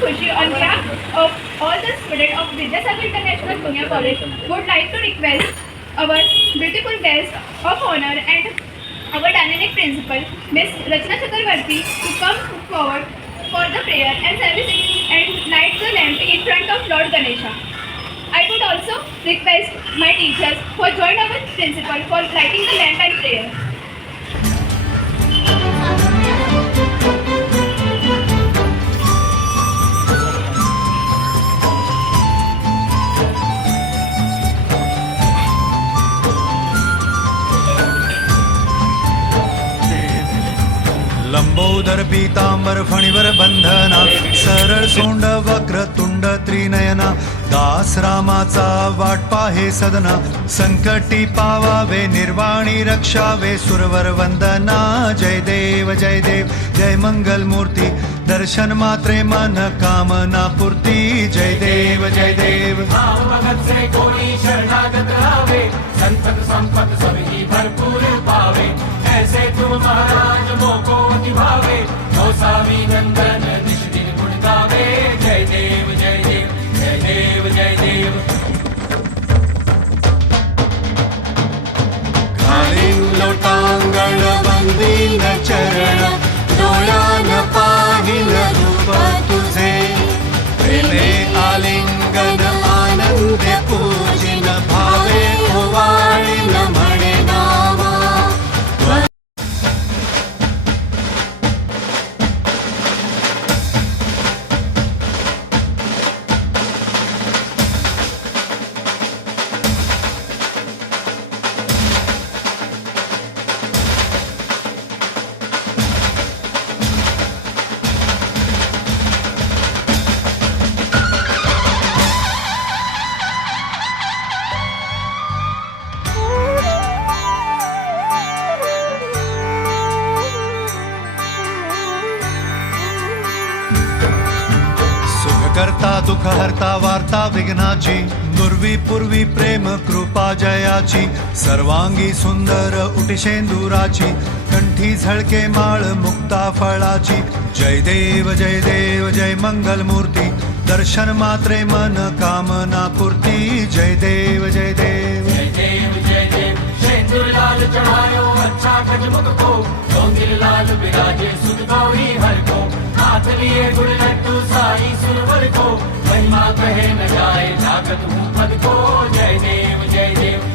Khushi on behalf of all the students of Vidyasagar International Junior College would like to request our beautiful guest of honor and our dynamic principal, Miss Rachna Chakravarti, to come forward for the prayer and service and light the lamp in front of Lord Ganesha. I would also request my teachers for join our principal for lighting the lamp and prayer. Lambodar पीतांबर फणीवर बंधना सरळ सोंड वक्र तुंड त्रिनयना दास रामाचा वाट पाहे सदना संकटी पावावे निर्वाणी रक्षावे सुरवर वंदना जय देव जय मंगल मूर्ती दर्शन मात्रे मन कामना पूर्ती जय देव भगत से कोई शरणागत आवे संपत संपत सभी भरपूर पावे ऐसे तुम महाराज मोको निभावे गोसावी नंदन निश दिन गुण गावे जय देव जय देव घालीन लोटांगण वंदीन चरण डोळ्यान पाहिल रूप तुझे प्रेमे आलिंगन आनंद पूजिन भावे ओवाळीन म्हणे नामा करता दुःख हरता वार्ता विघ्नाची नुर्वी पूर्वी प्रेम कृपा जयाची सर्वांगी सुंदर उटिशेंदुराची कंठी झळके माळ मुक्ता फळाची जय देव जय मंगल मूर्ती दर्शन मात्रे मन कामना पूर्ती जय देव शेंदूर लाल चढ़ायो अच्छा गजमुख को सौंदर्य लाल विराजे सुध गौरी हर को हाथ लिए गुड़ लड्डू साई सुरवर को महिमा कहे न जाए जागत हूँ पद को जय देव जय देव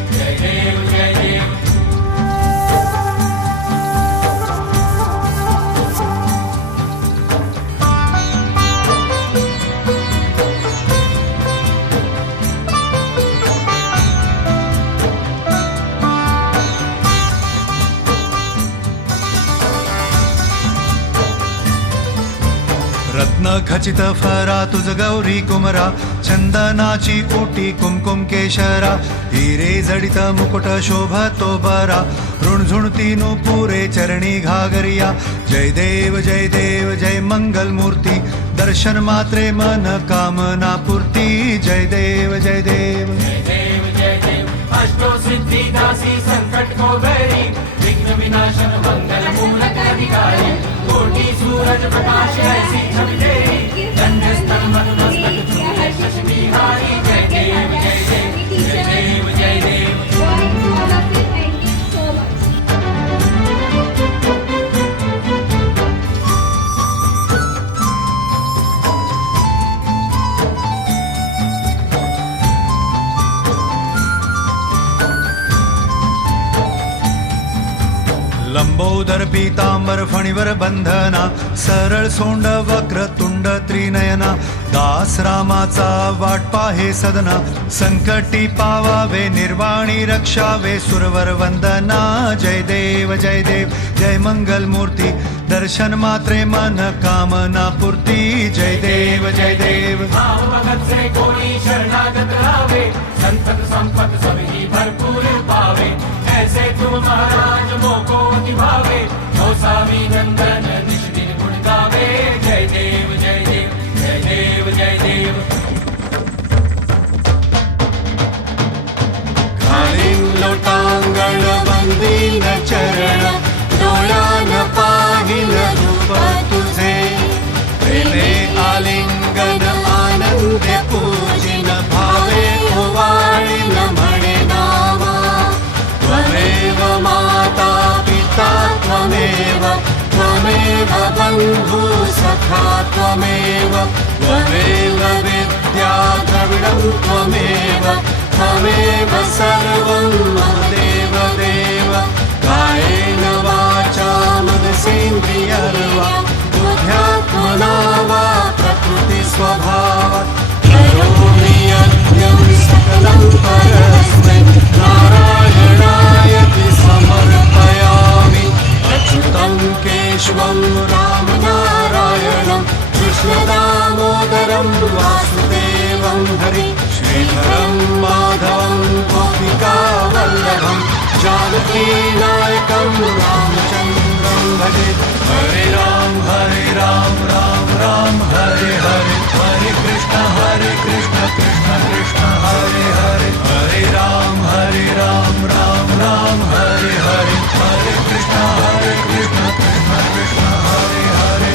रत्न खचित फरा तुझ गौरी कुमरा चंदनाची ओटी कुमकुम केशरा हिरे जडित मुकुट शोभतो बरा ऋणझुणती पुरे चरणी घागरिया जय देव जय मंगल मूर्ती दर्शन मात्रे मन कामना पूर्ती जय देव अष्टो सिद्धि दासी संकट को बैरी विघ्न विनाशन मंगल मूलक अधिकारी कोटि सूरज प्रकाश ऐसी छवि तेरी दंड स्थल मस्तक चूमे शश बिहारी जय देव जय देव लंबोदर पीतांबर फणीवर बंधना सरळ सोंड वक्र तुंड त्रिनयना दास रामाचा वाट पाहे सदना संकटी पावावे निर्वाणी रक्षावे सुरवर वंदना जय देव जय मंगल मूर्ती दर्शन मात्रे मन कामना पूर्ती जय देव भगत से कोई शरणागत आवे संपत संपत सभी भरपूर पावे ऐसे तुम महाराज मोको निभावे गोसावी नंदन निश दिन गुण गावे जय देव घालीन लोटांगण वंदीन चरण डोळ्यान पाहिल रूप तुझे प्रेमे आलिंगन त्वमेव त्वमेव बन्धु सखा त्वमेव त्वमेव विद्या द्रविणं त्वमेव त्वमेव सर्वं मम देवदेव कायेन वाचा मनसेन्द्रियर्वा बुद्ध्यात्मना वा प्रकृतिस्वभावात् करोमि यज्ञं सकलं परस्मै नारायणायति समर्पयामि अच्युतं केशवं रामनारायणं कृष्णदामोदरं वासुदेवं हरि श्रीधरं माधवं गोपिकावल्लभं जानकीनायकं रामचन्द्रं भजे हरे राम राम राम हरे हरे हरे कृष्ण कृष्ण कृष्ण हरे हरे हरे राम राम राम हरे हरे हरे कृष्ण कृष्ण कृष्ण हरे हरे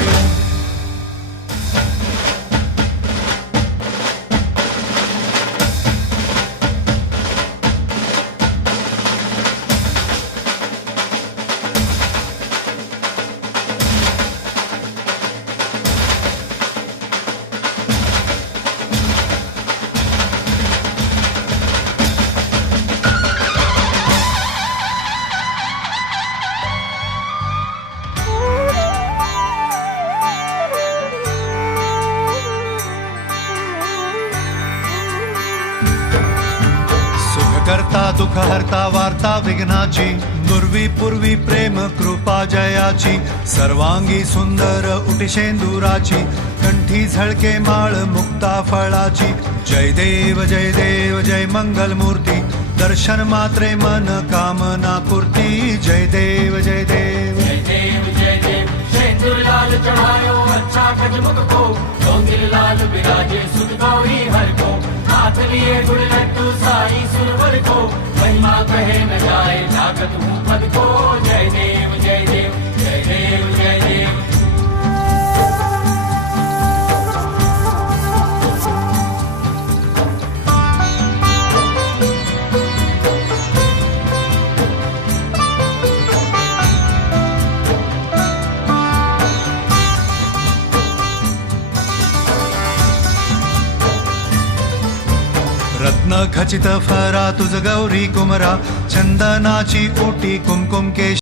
करता दुःख हरता वार्ता विघ्नाची नुर्वी पूर्वी प्रेम कृपा जयाची सर्वांगी सुंदर उटिशेंदुराची कंठी झळके माळ मुक्ता फळाची जय देव जय मंगल मूर्ती दर्शन मात्रे मन कामना पूर्ती जय देव जय देव शेंदूर लाल चढ़ायो अच्छा खजमुख को डोंगिर लाल बिराजे सुख गौरी हर को हाथ लिए गुड़ लड्डू साई सुरवर को महिमा कहे न जाए जागत हूँ पद को जय देव जय देव जय देव जय देव रत्न खचित फरा तुझ गौरी कुमरा चंदनाची ओटी कुमकुम केश